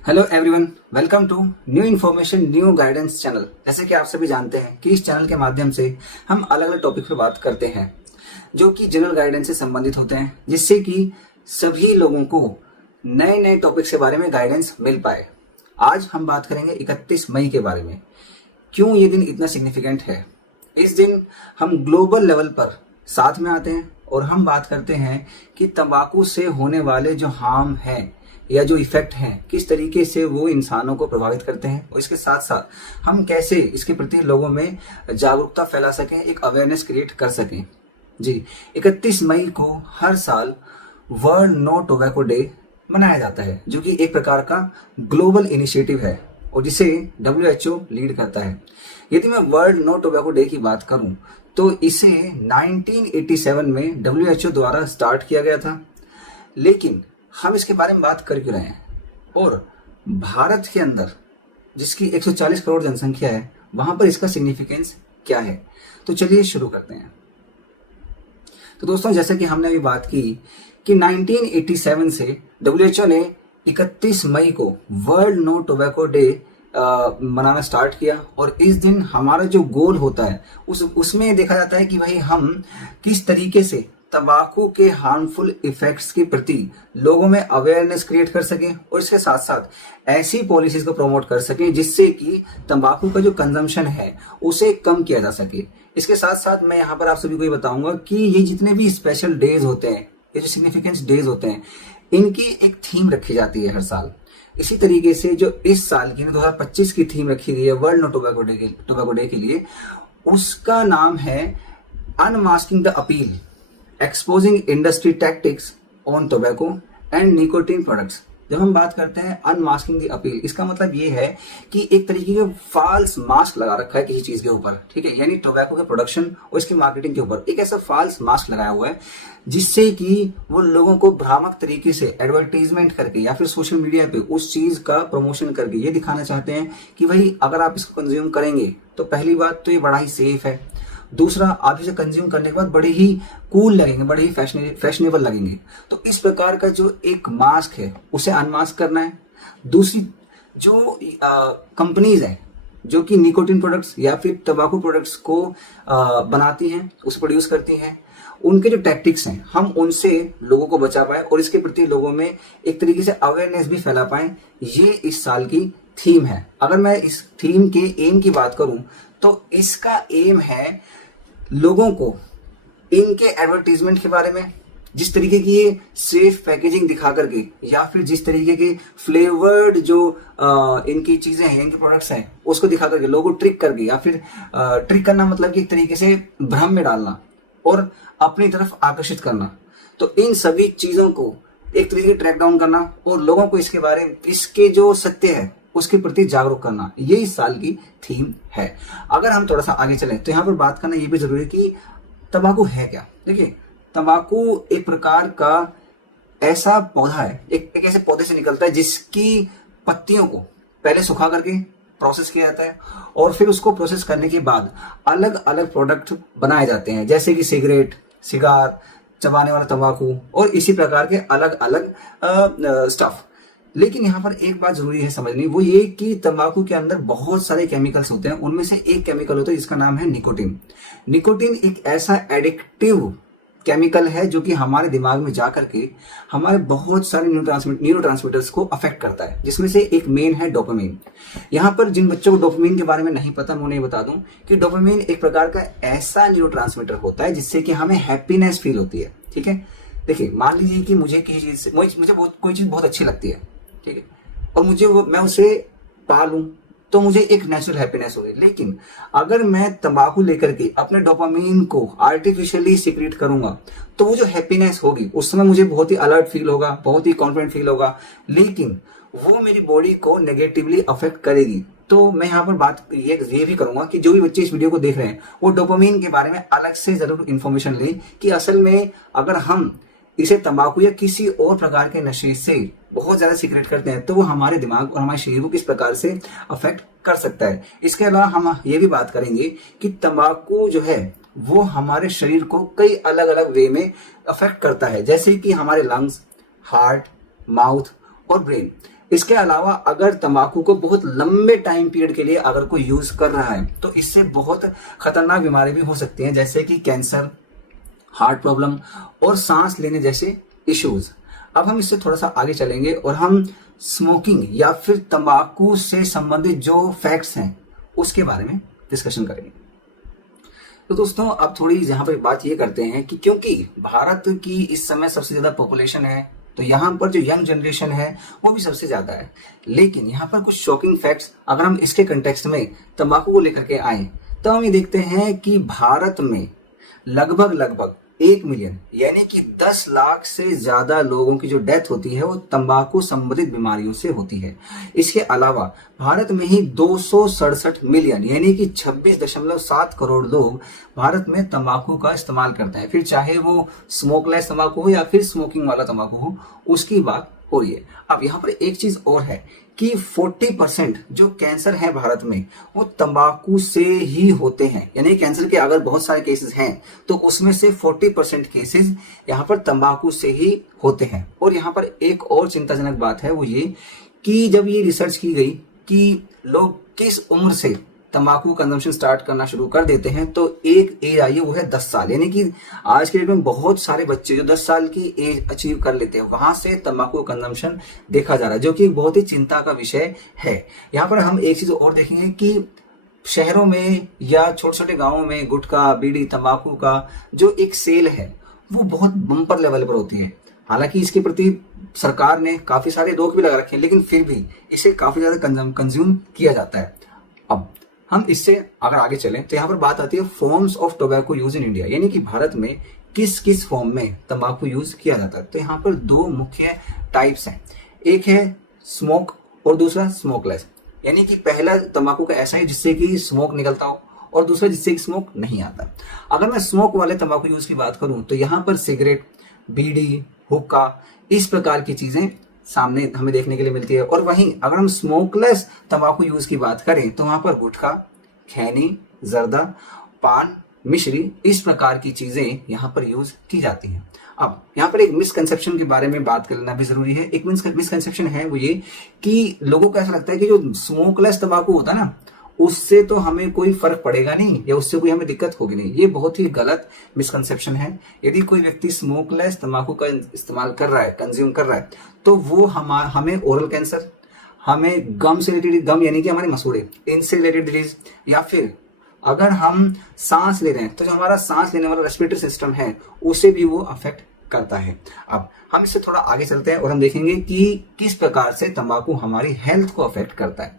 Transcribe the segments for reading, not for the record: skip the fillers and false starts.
Hello everyone, welcome to new information new guidance channel. जैसे कि आप सभी जानते हैं कि इस चैनल के माध्यम से हम अलग अलग टॉपिक पर बात करते हैं जो कि जनरल गाइडेंस से संबंधित होते हैं, जिससे कि सभी लोगों को नए नए टॉपिक्स के बारे में गाइडेंस मिल पाए। आज हम बात करेंगे 31 मई के बारे में। क्यों ये दिन इतना सिग्निफिकेंट है? इस दिन हम ग्लोबल लेवल पर साथ में आते हैं और हम बात करते हैं कि तंबाकू से होने वाले जो हार्म हैं या जो इफेक्ट हैं, किस तरीके से वो इंसानों को प्रभावित करते हैं, और इसके साथ साथ हम कैसे इसके प्रति लोगों में जागरूकता फैला सकें, एक अवेयरनेस क्रिएट कर सकें। जी, 31 मई को हर साल वर्ल्ड नो टोबैको डे मनाया जाता है, जो कि एक प्रकार का ग्लोबल इनिशिएटिव है और जिसे WHO लीड करता है। यदि मैं वर्ल्ड नो टोबैको डे की बात करूं तो इसे 1987 में WHO द्वारा स्टार्ट किया गया था। लेकिन हम इसके बारे में बात कर क्यों रहे हैं, और भारत के अंदर जिसकी 140 करोड़ जनसंख्या है, वहां पर इसका सिग्निफिकेंस क्या है? तो चलिए शुरू करते हैं। तो दोस्तों, जैसे कि हमने अभी बात की कि 1987 से WHO ने 31 मई को वर्ल्ड नो टोबैको डे मनाना स्टार्ट किया, और इस दिन हमारा जो गोल होता है उसमें देखा जाता है कि भाई हम किस तरीके से तंबाकू के हार्मफुल इफेक्ट्स के प्रति लोगों में अवेयरनेस क्रिएट कर सकें, और इसके साथ साथ ऐसी पॉलिसीज को प्रमोट कर सकें जिससे कि तंबाकू का जो कंजम्पशन है उसे कम किया जा सके। इसके साथ साथ मैं यहाँ पर आप सभी को ये बताऊंगा कि ये जितने भी स्पेशल डेज होते हैं, ये जो सिग्निफिकेंस डेज होते हैं, इनकी एक थीम रखी जाती है हर साल। इसी तरीके से जो इस साल की 2025 की थीम रखी गई है वर्ल्ड नो टोबैको डे के लिए, उसका नाम है unmasking the appeal, exposing industry tactics on tobacco and nicotine products. जब हम बात करते हैं अनमास्किंग द अपील, इसका मतलब ये है कि एक तरीके का फॉल्स मास्क लगा रखा है किसी चीज के ऊपर, ठीक है, यानी टोबैको के प्रोडक्शन और इसकी मार्केटिंग के ऊपर एक ऐसा फॉल्स मास्क लगाया हुआ है जिससे कि वो लोगों को भ्रामक तरीके से एडवर्टीजमेंट करके या फिर सोशल मीडिया पे उस चीज का प्रमोशन करके ये दिखाना चाहते हैं कि भाई अगर आप इसको कंज्यूम करेंगे तो पहली बात तो ये बड़ा ही सेफ है, दूसरा आप इसे कंज्यूम करने के बाद बड़े ही कूल लगेंगे, बड़े ही फैशनेबल लगेंगे। तो इस प्रकार का जो एक मास्क है उसे अनमास्क करना है। दूसरी जो कंपनीज है जो कि निकोटीन प्रोडक्ट्स या फिर तंबाकू प्रोडक्ट्स को बनाती हैं, उसे प्रोड्यूस करती हैं, उनके जो टैक्टिक्स हैं हम उनसे लोगों को बचा पाए और इसके प्रति लोगों में एक तरीके से अवेयरनेस भी फैला पाए, ये इस साल की थीम है। अगर मैं इस थीम के एम की बात करूं तो इसका एम है लोगों को इनके एडवर्टीजमेंट के बारे में, जिस तरीके की ये सेफ पैकेजिंग दिखा करके या फिर जिस तरीके के फ्लेवर्ड जो इनकी चीजें हैं, इनके प्रोडक्ट्स हैं, उसको दिखा करके लोगों को ट्रिक करके, या फिर ट्रिक करना मतलब कि एक तरीके से भ्रम में डालना और अपनी तरफ आकर्षित करना। तो इन सभी चीजों को एक तरीके से ट्रैक डाउन करना और लोगों को इसके बारे में, इसके जो सत्य है उसके प्रति जागरूक करना, ये इस साल की थीम है। अगर हम थोड़ा सा आगे चलें तो यहाँ पर बात करना ये भी जरूरी है कि तंबाकू है क्या। देखिए, तंबाकू एक प्रकार का ऐसा पौधा है, एक ऐसे पौधे से निकलता है जिसकी पत्तियों को पहले सुखा करके प्रोसेस किया जाता है और फिर उसको प्रोसेस करने के बाद अलग अलग प्रोडक्ट बनाए जाते हैं, जैसे कि सिगरेट, सिगार, चबाने वाला तंबाकू और इसी प्रकार के अलग अलग स्टफ। लेकिन यहाँ पर एक बात जरूरी है समझनी, वो ये कि तंबाकू के अंदर बहुत सारे केमिकल्स होते हैं, उनमें से एक केमिकल होता है जिसका नाम है निकोटीन। निकोटीन एक ऐसा एडिक्टिव केमिकल है जो कि हमारे दिमाग में जाकर के हमारे बहुत सारे न्यूरोट्रांसमीटर्स को अफेक्ट करता है, जिसमें से एक मेन है डोपामिन। यहाँ पर जिन बच्चों को डोपामिन के बारे में नहीं पता, मैं उन्हें बता दूं कि डोपामिन एक प्रकार का ऐसा न्यूरोट्रांसमीटर होता है जिससे कि हमें हैप्पीनेस फील होती है। ठीक है, देखिए मान लीजिए कि मुझे किसी चीज से मुझे कोई चीज बहुत अच्छी लगती है, ठीक है, और मैं उसे पा लूं तो मुझे एक नेचुरल हैप्पीनेस होगी। लेकिन अगर मैं तंबाकू लेकर के अपने डोपामिन को आर्टिफिशियली सीक्रेट करूंगा तो वो जो हैप्पीनेस होगी उस समय मुझे बहुत ही अलर्ट फील होगा, बहुत ही कॉन्फिडेंट फील होगा, लेकिन वो मेरी बॉडी को नेगेटिवली अफेक्ट करेगी। तो मैं यहाँ पर बात ये भी करूंगा कि जो भी बच्चे इस वीडियो को देख रहे हैं वो डोपामिन के बारे में अलग से जरूर इंफॉर्मेशन लें कि असल में अगर हम इसे तंबाकू या किसी और प्रकार के नशे से बहुत ज्यादा सिगरेट करते हैं तो वो हमारे दिमाग और हमारे शरीर को किस प्रकार से अफेक्ट कर सकता है। इसके अलावा हम ये भी बात करेंगे कि तंबाकू जो है वो हमारे शरीर को कई अलग अलग वे में अफेक्ट करता है, जैसे कि हमारे लंग्स, हार्ट, माउथ और ब्रेन। इसके अलावा अगर तंबाकू को बहुत लंबे टाइम पीरियड के लिए अगर कोई यूज कर रहा है तो इससे बहुत खतरनाक बीमारी भी हो सकती हैं, जैसे कि कैंसर, हार्ट प्रॉब्लम और सांस लेने जैसे इश्यूज। अब हम इससे थोड़ा सा आगे चलेंगे और हम स्मोकिंग या फिर तंबाकू से संबंधित जो फैक्ट्स हैं उसके बारे में डिस्कशन करेंगे। तो दोस्तों अब थोड़ी यहाँ पर बात ये करते हैं कि क्योंकि भारत की इस समय सबसे ज्यादा पॉपुलेशन है तो यहाँ पर जो यंग जनरेशन है वो भी सबसे ज्यादा है, लेकिन यहाँ पर कुछ शॉकिंग फैक्ट्स अगर हम इसके कंटेक्स्ट में तंबाकू को लेकर के आए तो हम ये देखते हैं कि भारत में लगभग 1 मिलियन यानी कि 10 लाख से ज्यादा लोगों की जो डेथ होती है वो तंबाकू संबंधित बीमारियों से होती है। इसके अलावा भारत में ही 267 मिलियन यानी कि 26.7 करोड़ लोग भारत में तंबाकू का इस्तेमाल करते हैं, फिर चाहे वो स्मोकलेस तंबाकू हो या फिर स्मोकिंग वाला तंबाकू हो, उसकी बात हो रही है। अब यहाँ पर एक चीज और है कि 40% जो कैंसर है भारत में वो तंबाकू से ही होते हैं, यानी कैंसर के अगर बहुत सारे केसेस हैं तो उसमें से 40% केसेस यहाँ पर तंबाकू से ही होते हैं। और यहाँ पर एक और चिंताजनक बात है वो ये कि जब ये रिसर्च की गई कि लोग किस उम्र से तंबाकू कंजम्पशन स्टार्ट करना शुरू कर देते हैं तो एक एज आई है वो है 10 साल, यानी कि आज के डेट में बहुत सारे बच्चे जो 10 साल की एज अचीव कर लेते हैं वहां से तंबाकू कंजम्पशन देखा जा रहा है, जो कि बहुत ही चिंता का विषय है। यहाँ पर हम एक चीज और देखेंगे कि शहरों में या छोटे छोटे गाँवों में गुटखा, बीड़ी, तंबाकू का जो एक सेल है वो बहुत बम्पर लेवल पर होती है। हालांकि इसके प्रति सरकार ने काफी सारे रोक भी लगा रखे हैं, लेकिन फिर भी इसे काफी ज्यादा कंज्यूम किया जाता है। अब हम इससे अगर आगे चलें तो यहाँ पर बात आती है forms of tobacco use in India, यानी कि भारत में किस किस फॉर्म में तंबाकू यूज किया जाता है। तो यहाँ पर 2 मुख्य टाइप्स हैं, एक है स्मोक और दूसरा स्मोकलेस, यानी कि पहला तंबाकू का ऐसा है जिससे कि स्मोक निकलता हो और दूसरा जिससे कि स्मोक नहीं आता। अगर मैं स्मोक वाले तंबाकू यूज की बात करूं तो यहाँ पर सिगरेट, बीड़ी, हुक्का, इस प्रकार की चीजें सामने हमें देखने के लिए मिलती है। और वहीं अगर हम स्मोकलेस तंबाकू यूज की बात करें तो वहां पर गुटखा, खैनी, जर्दा, पान, मिश्री, इस प्रकार की चीजें यहाँ पर यूज की जाती हैं। अब यहाँ पर एक मिसकंसेप्शन के बारे में बात करना भी जरूरी है। एक मिसकंसेप्शन है वो ये कि लोगों को ऐसा लगता है कि जो स्मोकलेस तंबाकू होता है ना उससे तो हमें कोई फर्क पड़ेगा नहीं या उससे कोई हमें दिक्कत होगी नहीं। ये बहुत ही गलत मिसकंसेप्शन है। यदि कोई व्यक्ति स्मोकलेस तंबाकू का इस्तेमाल कर रहा है, कंज्यूम कर रहा है, तो वो हमें ओरल कैंसर, हमें गम से रिलेटेड, गम यानी कि हमारे मसूड़े, इनसे रिलेटेड डिजीज, या फिर अगर हम सांस ले रहे हैं तो जो हमारा सांस लेने वाला रेस्पिरेटरी सिस्टम है उसे भी वो अफेक्ट करता है। अब हम इससे थोड़ा आगे चलते हैं और हम देखेंगे कि किस प्रकार से तंबाकू हमारी हेल्थ को अफेक्ट करता है।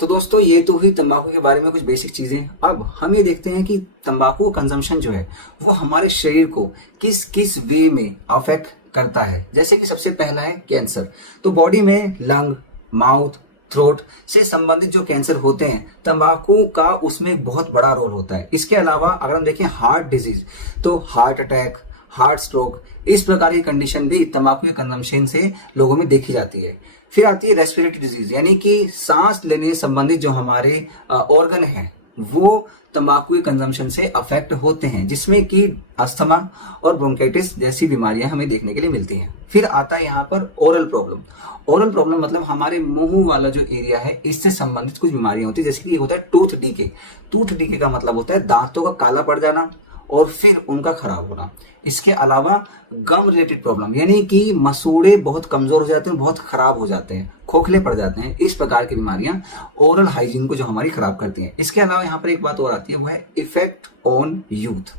तो दोस्तों ये तो हुई तंबाकू के बारे में कुछ बेसिक चीजें। अब हम ये देखते हैं कि तंबाकू कंजम्पशन जो है वो हमारे शरीर को किस किस वे में अफेक्ट करता है। जैसे कि सबसे पहला है कैंसर। तो बॉडी में लंग, माउथ, थ्रोट से संबंधित जो कैंसर होते हैं तंबाकू का उसमें बहुत बड़ा रोल होता है। इसके अलावा अगर हम देखें हार्ट डिजीज तो हार्ट अटैक, हार्ट स्ट्रोक, इस प्रकार की कंडीशन भी तंबाकू के कंजम्पशन से लोगों में देखी जाती है। फिर आती है रेस्पिरेटरी डिजीज, यानी कि सांस लेने संबंधित जो हमारे ऑर्गन है वो तंबाकू के कंजम्पशन से अफेक्ट होते हैं, जिसमें कि अस्थमा और ब्रोंकाइटिस जैसी बीमारियां हमें देखने के लिए मिलती हैं। फिर आता है यहाँ पर ओरल प्रॉब्लम। ओरल प्रॉब्लम मतलब हमारे मुंह वाला जो एरिया है इससे संबंधित कुछ बीमारियां होती है, जैसे कि होता है टूथ डीके। टूथ डीके का मतलब होता है दांतों का काला पड़ जाना और फिर उनका खराब होना। इसके अलावा गम रिलेटेड प्रॉब्लम, यानी कि मसूड़े बहुत कमजोर हो जाते हैं, बहुत खराब हो जाते हैं, खोखले पड़ जाते हैं। इस प्रकार की बीमारियां ओरल हाइजीन को जो हमारी खराब करती हैं। इसके अलावा यहाँ पर एक बात और आती है, वो है effect on youth.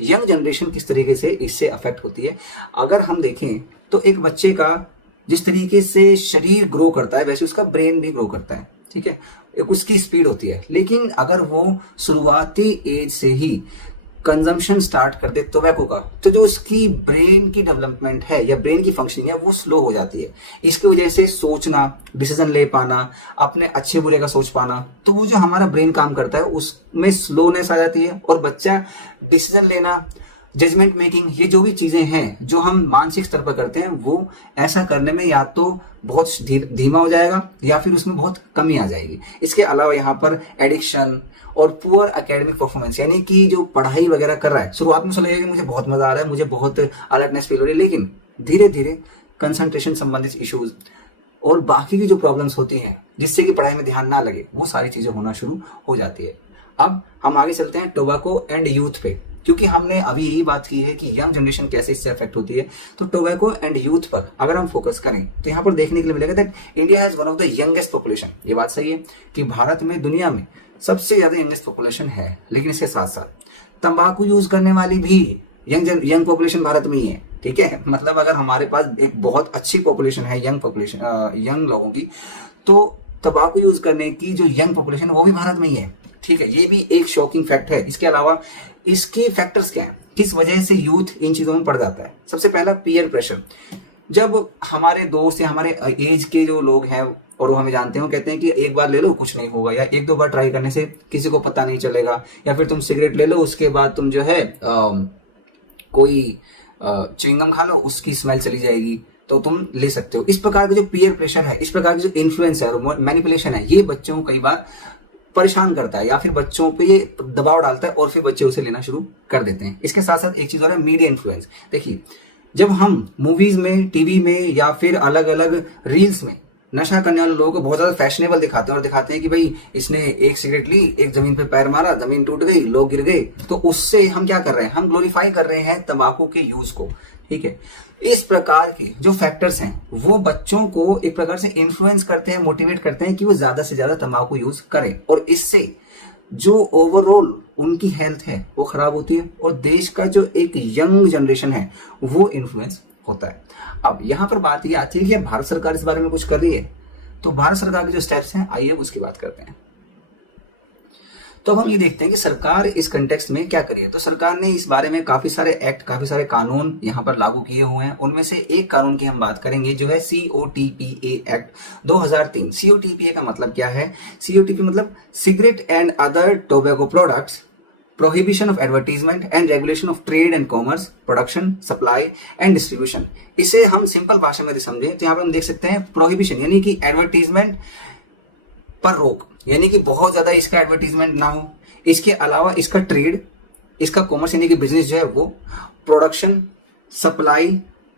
Young generation किस तरीके से इससे अफेक्ट होती है। अगर हम देखें तो एक बच्चे का जिस तरीके से शरीर ग्रो करता है वैसे उसका ब्रेन भी ग्रो करता है, ठीक है, एक उसकी स्पीड होती है। लेकिन अगर वो शुरुआती एज से ही कंजम्पशन स्टार्ट कर दे टोबैको का तो जो उसकी ब्रेन की डेवलपमेंट है या ब्रेन की फंक्शनिंग है वो स्लो हो जाती है। इसकी वजह से सोचना, डिसीजन ले पाना, अपने अच्छे बुरे का सोच पाना, तो वो जो हमारा ब्रेन काम करता है उसमें स्लोनेस आ जाती है और बच्चा डिसीजन लेना, जजमेंट मेकिंग, ये जो भी चीजें हैं जो हम मानसिक स्तर पर करते हैं वो ऐसा करने में या तो बहुत धीमा हो जाएगा या फिर उसमें बहुत कमी आ जाएगी। इसके अलावा यहाँ पर एडिक्शन और पुअर एकेडमिक परफॉर्मेंस, यानी कि जो पढ़ाई वगैरह कर रहा है, शुरुआत में लगेगा कि मुझे बहुत मजा आ रहा है, मुझे बहुत अलर्टनेस फील हो रही है, लेकिन धीरे धीरे कंसंट्रेशन संबंधित इश्यूज और बाकी की जो प्रॉब्लम्स होती हैं जिससे कि पढ़ाई में ध्यान ना लगे, वो सारी चीजें होना शुरू हो जाती है। अब हम आगे चलते हैं टोबैको एंड यूथ पे, क्योंकि हमने अभी यही बात की है कि यंग जनरेशन कैसे इससे अफेक्ट होती है। तो टोबैको एंड यूथ पर अगर हम फोकस करें तो यहाँ पर देखने के लिए मिलेगा that India has one of the youngest population. ये बात सही है कि भारत में दुनिया में सबसे ज्यादा यंगेस्ट पॉपुलेशन है, लेकिन इसके साथ साथ तंबाकू यूज करने वाली भी यंग पॉपुलेशन भारत में ही है। ठीक है, मतलब अगर हमारे पास एक बहुत अच्छी पॉपुलेशन है यंग पॉपुलेशन, यंग लोगों की, तो तंबाकू यूज करने की जो यंग पॉपुलेशन है वो भी भारत में ही है। ठीक है, ये भी एक शॉकिंग फैक्ट है। इसके अलावा इसके फैक्टर्स क्या हैं, किस वजह से यूथ इन चीजों में पड़ जाता है। सबसे पहला पीयर प्रेशर। जब हमारे दोस्त या हमारे एज के जो लोग हैं और वो हमें जानते हैं, वो कहते हैं कि एक बार ले लो कुछ नहीं होगा, या एक दो बार ट्राई करने से किसी को पता नहीं चलेगा, या फिर तुम सिगरेट ले लो उसके बाद तुम जो है कोई च्युइंगम खा लो उसकी स्मेल चली जाएगी तो तुम ले सकते हो। इस प्रकार का जो पीयर प्रेशर है, इस प्रकार की जो इन्फ्लुएंस है और मैनिपुलेशन है, ये बच्चों को कई बार परेशान करता है या फिर बच्चों पे ये दबाव डालता है और फिर बच्चे उसे लेना शुरू कर देते हैं। इसके साथ साथ एक चीज और है मीडिया इन्फ्लुएंस। देखिए, जब हम मूवीज में, टीवी में या फिर अलग अलग रील्स में नशा करने वाले लोगों को बहुत ज्यादा फैशनेबल दिखाते हैं और दिखाते हैं कि भाई इसने एक सिगरेट ली, एक जमीन पे पैर मारा, जमीन टूट गई, लोग गिर गए, तो उससे हम क्या कर रहे हैं, हम ग्लोरीफाई कर रहे हैं तंबाकू के यूज को। ठीक है, इस प्रकार के जो फैक्टर्स हैं वो बच्चों को एक प्रकार से इन्फ्लुएंस करते हैं, मोटिवेट करते हैं कि वो ज्यादा से ज्यादा तंबाकू यूज करें, और इससे जो ओवरऑल उनकी हेल्थ है वो खराब होती है और देश का जो एक यंग जनरेशन है वो इन्फ्लुएंस होता है। अब यहां पर बात यह आती है कि भारत सरकार इस बारे में कुछ कर रही है, तो भारत सरकार के जो स्टेप्स हैं आइए उसकी बात करते हैं। तो अब हम ये देखते हैं कि सरकार इस कंटेक्स्ट में क्या करी है। तो सरकार ने इस बारे में काफी सारे एक्ट, काफी सारे कानून यहाँ पर लागू किए हुए हैं। उनमें से एक कानून की हम बात करेंगे जो है COTPA एक्ट 2003। COTPA का मतलब क्या है? COTPA मतलब cigarette and other tobacco products, prohibition of advertisement and regulation of trade and commerce, production, supply and distribution. इसे हम सिंपल भाषा में समझें तो यहाँ पर हम देख सकते हैं प्रोहिबिशन यानी कि एडवर्टीजमेंट पर रोक, यानी कि बहुत ज्यादा इसका एडवर्टीजमेंट ना हो। इसके अलावा इसका ट्रेड, इसका कॉमर्स यानी कि बिजनेस जो है वो, प्रोडक्शन, सप्लाई,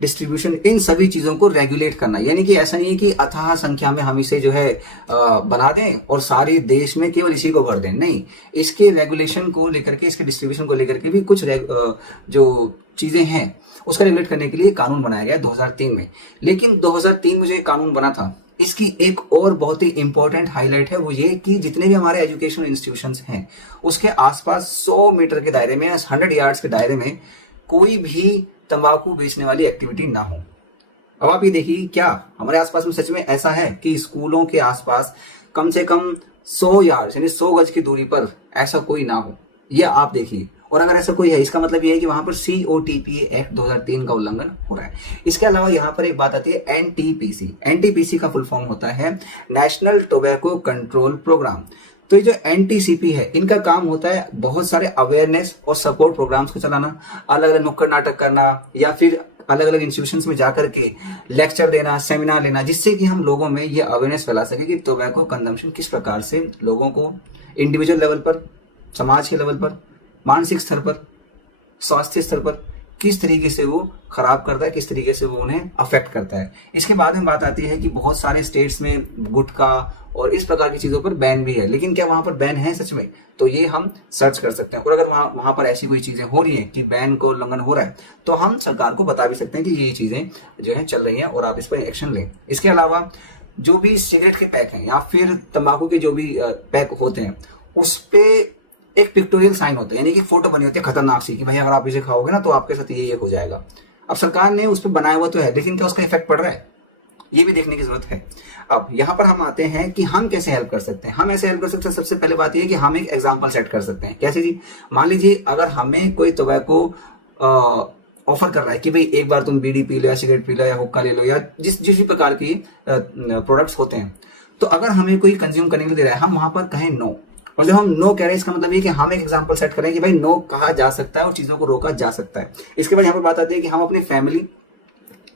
डिस्ट्रीब्यूशन, इन सभी चीजों को रेगुलेट करना। यानी कि ऐसा नहीं है कि अथाह संख्या में हम इसे जो है बना दें और सारे देश में केवल इसी को भर दें, नहीं, इसके रेगुलेशन को लेकर के, इसके डिस्ट्रीब्यूशन को लेकर के भी कुछ जो चीजें हैं उसका रेगुलेट करने के लिए कानून बनाया गया 2003 में। लेकिन 2003 में जो कानून बना था, इसकी एक और बहुत ही इंपॉर्टेंट हाईलाइट है, वो ये कि जितने भी हमारे एजुकेशनल इंस्टीट्यूशंस हैं उसके आसपास 100 मीटर के दायरे में, 100 यार्ड्स के दायरे में कोई भी तंबाकू बेचने वाली एक्टिविटी ना हो। अब आप ये देखिए, क्या हमारे आसपास में सच में ऐसा है कि स्कूलों के आसपास कम से कम 100 यार्ड यानी 100 गज की दूरी पर ऐसा कोई ना हो? ये आप देखिए, और अगर ऐसा कोई है इसका मतलब ये है कि वहां पर COTPA एक्ट 2003 का उल्लंघन हो रहा है। इसके अलावा यहाँ पर एक बात आती है NTPC। NTPC का फुल फॉर्म होता है नेशनल टोबैको कंट्रोल प्रोग्राम। तो ये जो NTCP है, इनका काम होता है बहुत सारे अवेयरनेस और सपोर्ट प्रोग्राम्स को चलाना, अलग अलग नुक्कड़ नाटक करना या फिर अलग अलग इंस्टीट्यूशंस में जाकर के लेक्चर देना, सेमिनार लेना, जिससे कि हम लोगों में ये अवेयरनेस फैला सके कि टोबैको कंजम्पशन किस प्रकार से लोगों को इंडिविजुअल लेवल पर, समाज के लेवल पर, मानसिक स्तर पर, स्वास्थ्य स्तर पर किस तरीके से वो खराब करता है, किस तरीके से वो उन्हें अफेक्ट करता है। इसके बाद में बात आती है कि बहुत सारे स्टेट्स में गुटखा और इस प्रकार की चीजों पर बैन भी है, लेकिन क्या वहां पर बैन है सच में? तो ये हम सर्च कर सकते हैं, और अगर वहां पर ऐसी कोई चीजें हो रही है कि बैन को उल्लंघन हो रहा है तो हम सरकार को बता भी सकते हैं कि ये चीजें जो है चल रही हैं और आप इस पर एक्शन लें। इसके अलावा जो भी सिगरेट के पैक हैं या फिर तंबाकू के जो भी पैक होते हैं उस पे एक पिक्टोरियल साइन होता है, यानी कि फोटो बनी होती है खतरनाक सी कि भाई अगर आप इसे खाओगे ना तो आपके साथ ये हो जाएगा। अब सरकार ने उस पर बनाया हुआ तो है, लेकिन क्या उसका इफेक्ट पड़ रहा है, ये भी देखने की जरूरत है। अब यहाँ पर हम आते हैं कि हम कैसे हेल्प कर सकते हैं। हम ऐसे हेल्प कर सकते हैं, सबसे पहले बात यह है कि हम एक एग्जाम्पल सेट कर सकते हैं। कैसे जी? मान लीजिए अगर हमें कोई टोबैको ऑफर कर रहा है कि भाई एक बार तुम बीड़ी पी लो या सिगरेट पी लो या हुक्का ले लो या जिस भी प्रकार की प्रोडक्ट्स होते हैं, तो अगर हमें कोई कंज्यूम करने के लिए दे रहा है, हम वहां पर कहें नो। और जब हम नो कह रहे हैं इसका मतलब ये कि हम एक एग्जांपल सेट करें कि भाई नो कहा जा सकता है और चीजों को रोका जा सकता है। इसके बाद यहाँ पर बात आती है कि हम अपनी फैमिली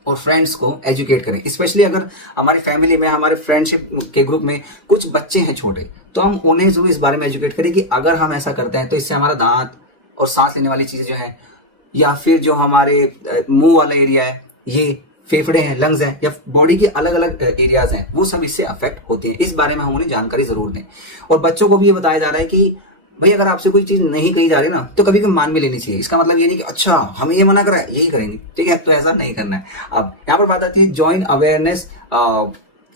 और फ्रेंड्स को एजुकेट करें, स्पेशली अगर हमारी फैमिली में, हमारे फ्रेंडशिप के ग्रुप में कुछ बच्चे हैं छोटे, तो हम उन्हें जरूर इस बारे में एजुकेट करें कि अगर हम ऐसा करते हैं तो इससे हमारा दांत और सांस लेने वाली चीजें जो है या फिर जो हमारे मुंह वाला एरिया है ये फेफड़े हैं, लंग्स हैं या बॉडी के अलग अलग एरियाज हैं, वो सब इससे अफेक्ट होते हैं। इस बारे में हम उन्हें जानकारी जरूर दें। और बच्चों को भी ये बताया जा रहा है कि भाई अगर आपसे कोई चीज नहीं कही जा रही ना तो कभी कभी मान भी लेनी चाहिए। इसका मतलब ये नहीं कि अच्छा हमें ये मना करा है यही करेंगे, ठीक है, तो ऐसा नहीं करना है। अब यहाँ पर बात आती है जॉइन अवेयरनेस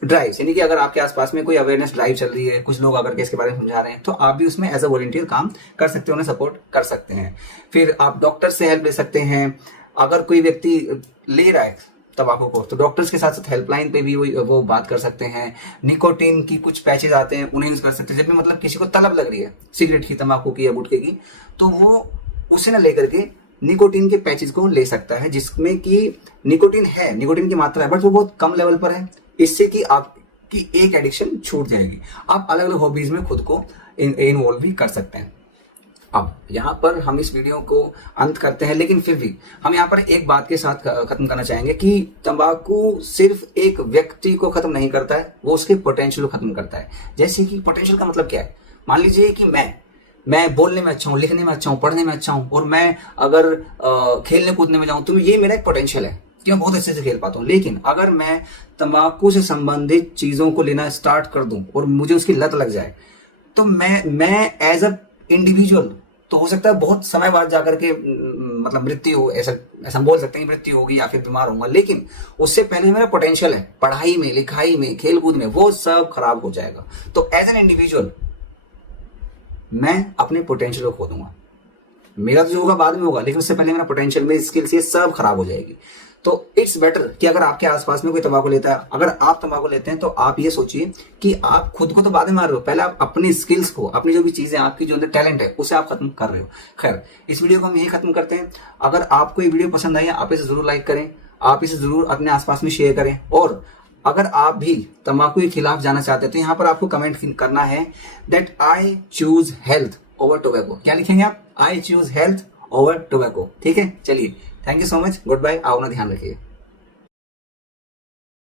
ड्राइव, यानी कि अगर आपके आसपास में कोई अवेयरनेस ड्राइव चल रही है, कुछ लोग अगर के इसके बारे में समझा रहे हैं, तो आप भी उसमें एज अ वॉलंटियर काम कर सकते हैं, उन्हें सपोर्ट कर सकते हैं। फिर आप डॉक्टर से हेल्प ले सकते हैं। अगर कोई व्यक्ति ले रहा है तंबाकू को, तो डॉक्टर्स के साथ साथ हेल्पलाइन पे भी वो बात कर सकते हैं। निकोटीन की कुछ पैचेज आते हैं, उन्हें यूज कर सकते हैं। जब भी मतलब किसी को तलब लग रही है सिगरेट की, तंबाकू की या गुटखे की, तो वो उसे ना लेकर के निकोटीन के पैचेज को ले सकता है, जिसमें कि निकोटीन है, निकोटीन की मात्रा है, बट वो बहुत कम लेवल पर है। इससे कि आपकी एक एडिक्शन छूट जाएगी। आप अलग अलग हॉबीज में खुद को इन्वॉल्व भी कर सकते हैं। अब यहाँ पर हम इस वीडियो को अंत करते हैं, लेकिन फिर भी हम यहाँ पर एक बात के साथ खत्म करना चाहेंगे कि तंबाकू सिर्फ एक व्यक्ति को खत्म नहीं करता है, वो उसके पोटेंशियल को खत्म करता है। जैसे कि पोटेंशियल का मतलब क्या है? मान लीजिए कि मैं बोलने में अच्छा हूँ, लिखने में अच्छा हूँ, पढ़ने में अच्छा हूँ, और मैं अगर खेलने कूदने में जाऊँ तो ये मेरा एक पोटेंशियल है कि मैं बहुत अच्छे से खेल पाता हूँ। लेकिन अगर मैं तंबाकू से संबंधित चीजों को लेना स्टार्ट कर दूं और मुझे उसकी लत लग जाए, तो मैं एज अ इंडिविजुअल, तो हो सकता है बहुत समय बाद जाकर के मतलब मृत्यु हो, ऐसा बोल सकते हैं मृत्यु होगी या फिर बीमार होगा, लेकिन उससे पहले मेरा पोटेंशियल है पढ़ाई में, लिखाई में, खेल कूद में, वो सब खराब हो जाएगा। तो एज एन इंडिविजुअल मैं अपने पोटेंशियल को खो दूंगा। मेरा जो होगा बाद में होगा, लेकिन उससे पहले मेरा पोटेंशियल, मेरी स्किल्स, ये सब खराब हो जाएगी। तो इट्स बेटर कि अगर आपके आसपास में कोई तंबाकू लेता है, अगर आप तंबाकू लेते हैं, तो आप ये सोचिए कि आप खुद को तो बाद में मार रहे हो, पहले आप अपनी स्किल्स को, अपनी जो भी चीजें, आपकी जो अंदर टैलेंट है, उसे आप खत्म कर रहे हो। खैर, इस वीडियो को हम यही खत्म करते हैं। अगर आपको ये वीडियो पसंद आई है, आप इसे जरूर लाइक करें, आप इसे जरूर अपने आसपास में शेयर करें। और अगर आप भी तंबाकू के खिलाफ जाना चाहते हैं, तो यहाँ पर आपको कमेंट करना है that I choose health over tobacco. क्या लिखेंगे आप? I choose health over tobacco. ठीक है, चलिए, thank you so much, goodbye, आप अपना ध्यान रखिए।